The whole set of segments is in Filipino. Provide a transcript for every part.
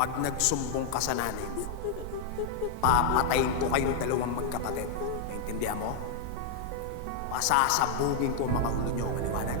Pag nagsumbong ka sa nanay mo, papatayin ko kayong dalawang magkapatid. Naintindihan mo? Pasasabugin ko ang mga ulo niyo, maliwanag.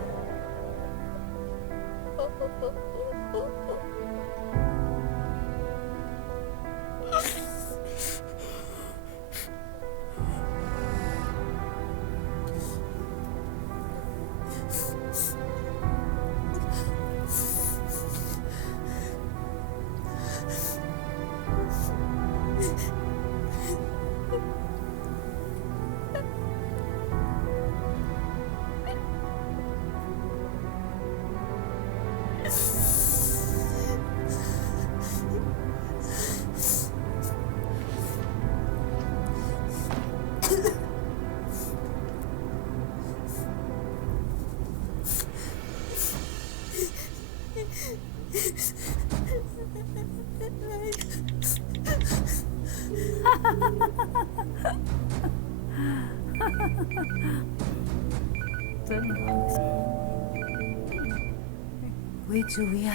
Wait, Julia.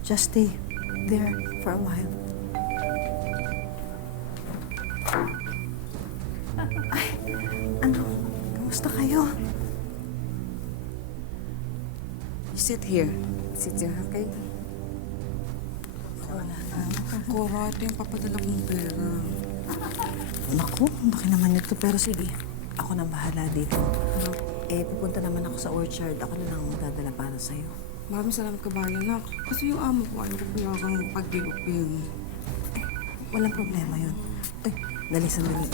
Just stay there for a while. Ay, ano? Kamusta kayo? You sit here. Sit here, okay? Wala na. Cora, ito yung papadala kong pera. Naku, laki naman ito. Pero sige, ako nang bahala dito. Pupunta naman ako sa orchard. Ako na lang ang magdadala para sa'yo. Maraming salamat kabayan, nak. Kasi yung amo ko, ayaw ko biyagang pag-ilupin. Walang problema yun. Dali, sandali.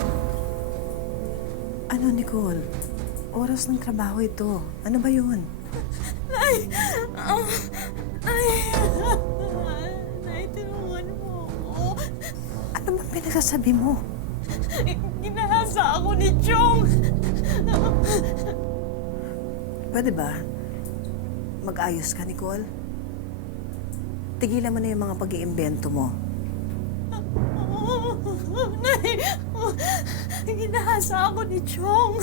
Ano, Nicole? Oras ng trabaho ito. Ano ba yun? Nay, tinungan mo ako. Ano ba pinagsasabi mo? Ginahasa ako ni Chong. Pwede ba? Mag-ayos ka, Nicole? Tigilan mo na yung mga pag-iimbento mo. Nay, ginahasa ako ni Chong.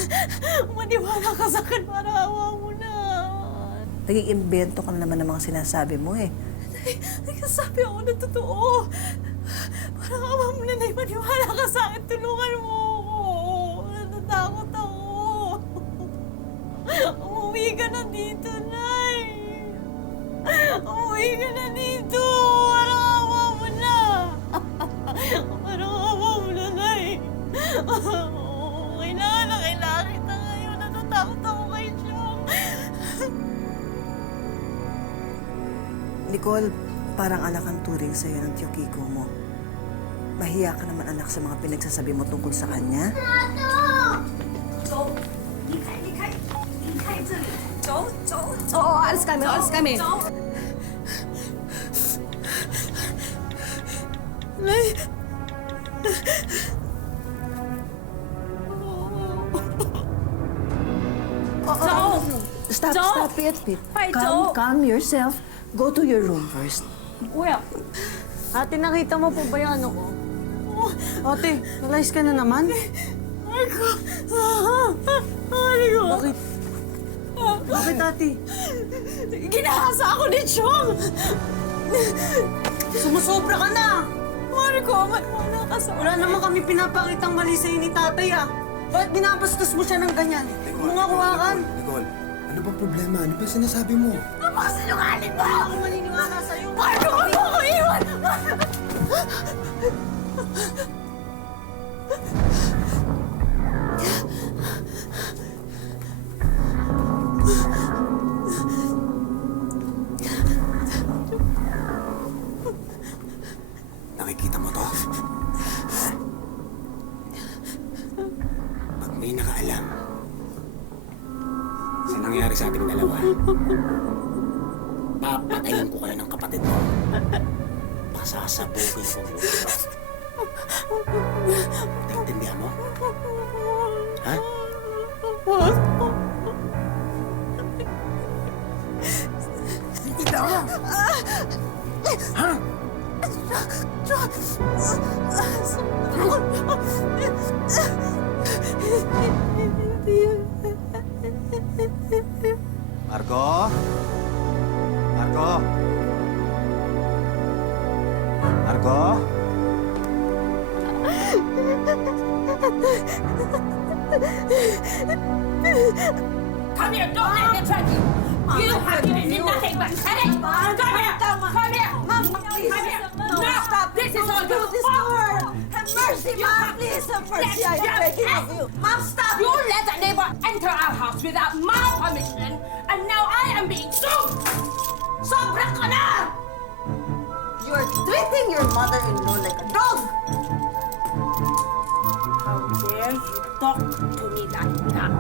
Maniwala ka sa akin para awa mo na. Nag-iimbento ka na naman ng mga sinasabi mo eh. Nagsasabi ako na totoo. Parang awa mo na, Nay. Maniwala ka sa akin. Tulungan mo ako. Natatakot ako. Umuwi ka na dito, Nay. Umuwi ka na dito. Parang awa mo na. Parang awa mo na, Nay. Kailangan kita ngayon. Natatakot ako kay Chong. Nicole, parang anak ang turing sa'yo ng tiyo Kiko mo. Mahiya ka naman anak sa mga pinagsasabi mo tungkol sa kanya. 走，离开，离开，离开这里！走，走，走！哦，alles klar, alles klar. 走。 Nay. Stop it, Pete. Calm yourself. Go to your room first. Kuya, ate, nakita mo po ba yung ano ko? Ate, nalayas ka na naman? Marco! Marco! Bakit? Bakit, ate? Ginahasa ako ni Chong! Sumusobra ka na! Marco, maniwala ka sa Wala naman kami pinapakitang mali sa'yo ni tatay, ah. Bakit binabastos mo siya ng ganyan? Huwag mo nga kuhakan. Nicole, ano bang problema? Ano ba sinasabi mo? Napakasinungaling mo! Ako maniniwala sa'yo. Marco, huwag mo ako iwan! Nakikita mo to? Pag may nakaalam sa nangyari sa ating dalawa, papatayin ko kayo ng kapatid mo. Pasasabugin ko ang ulo. Naintindihan mo? Ha? Nakikita mo? Ha? Marco? Marco? Marco? Marco? Come here, don't let me drag you. You have given me nothing but headache. Come here, come here. Mom, Come please. here. No, No, stop. this is all Don't do your this to fault. her. Have mercy, You Mom. have- Please have mercy. Let's I am just begging act. of you. Mom, stop. You let a neighbor enter our house without my permission, and now I am being sued. Sobra ka na! You're treating your mother-in-law like a dog. How dare you talk to me like that?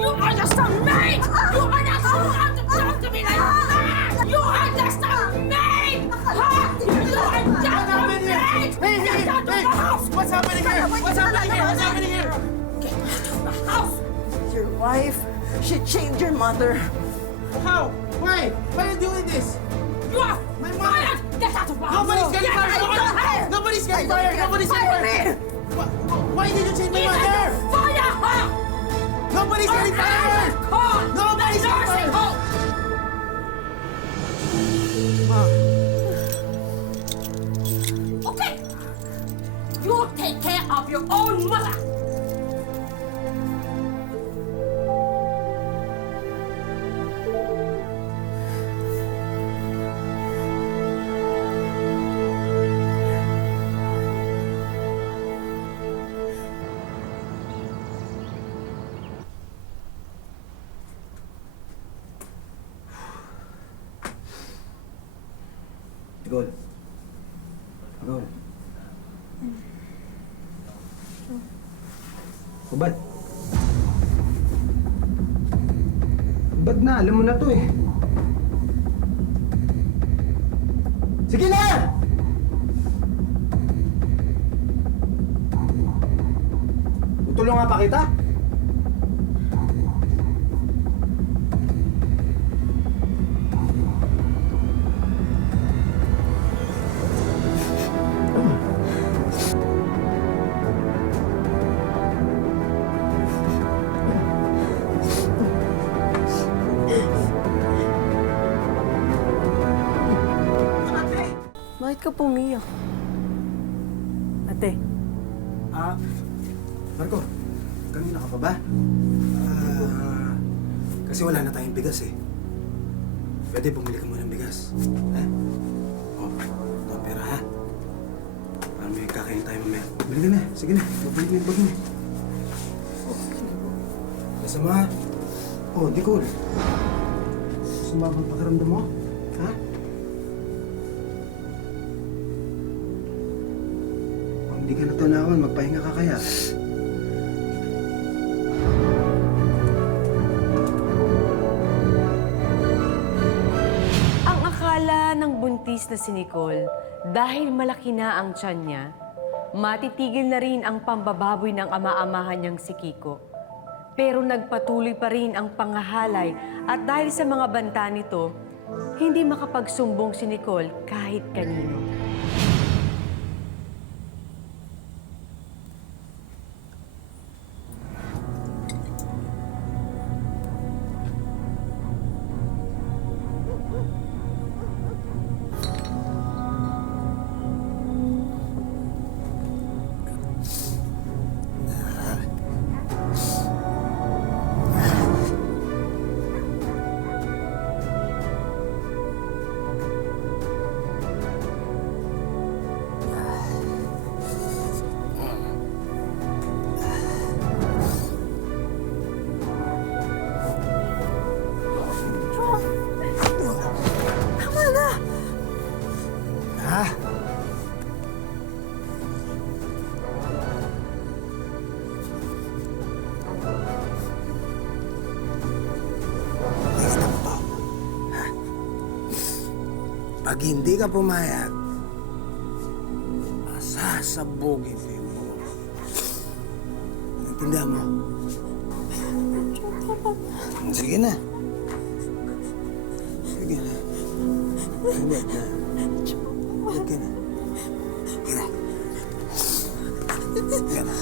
You are just a maid! You are not allowed to talk to me like that! You are just a maid! Huh? You are just a maid! Get out of the house! What's happening here? What's happening here? What's happening here? Get out of the house! Your wife, she changed your mother. How? Why? Why are you doing this? You are My mother- fired! Get out of the house! Nobody's getting Get fired! out of the house! Nobody's getting fired! Nobody's getting fired! Why did you change my mother? Fire her! Nobody's getting fired! Call Nobody's the getting nursing fired! home! Okay. You take care of your own mother. Nicole. Nicole. Ubad. Ubad na, alam mo na to eh. Sige na! Tutulungan pa kita? Bakit ka pumiyak? Ate, Marco, kanina ka pa ba? Kasi wala na tayong bigas eh. Pwede bumili ka muna ng bigas. Ha? Oh, ito ang pera ha. Para may kakain tayo mamaya. Bili ka na. Sige na. Balik mo yung bag mo. Oh. Nasama ha? Oh, Nicole. Sumabang pakiramdam mo? Ha? Kung hindi ka natunawan, magpahinga ka kaya. Ang akala ng buntis na si Nicole, dahil malaki na ang tiyan niya, matitigil na rin ang pambababoy ng ama-amahan niyang si Kiko. Pero nagpatuloy pa rin ang pangahalay at dahil sa mga banta nito, hindi makapagsumbong si Nicole kahit kanino. Ha? Nakita mo to? Ha? Pag hindi ka pumayag, masasabugin ko yung buo. Naintindihan mo? Sige na. Sige na. Huwag na. Huwag ka na. Sige na. Sige na.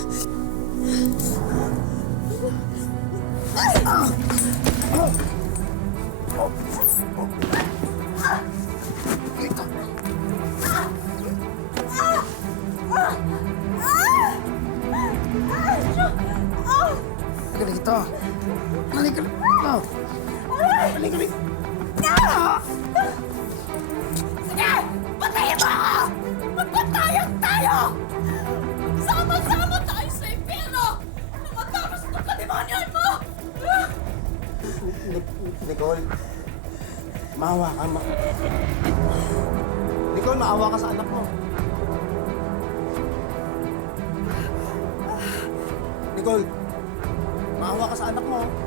Sige! Patayin mo ako! Magpatayan tayo! Sama-sama tayo sa impyerno! Na matapos itong kademonyon mo! Nicole, maawa ka. Nicole, maawa ka sa anak mo. Nicole, maawa ka sa anak mo.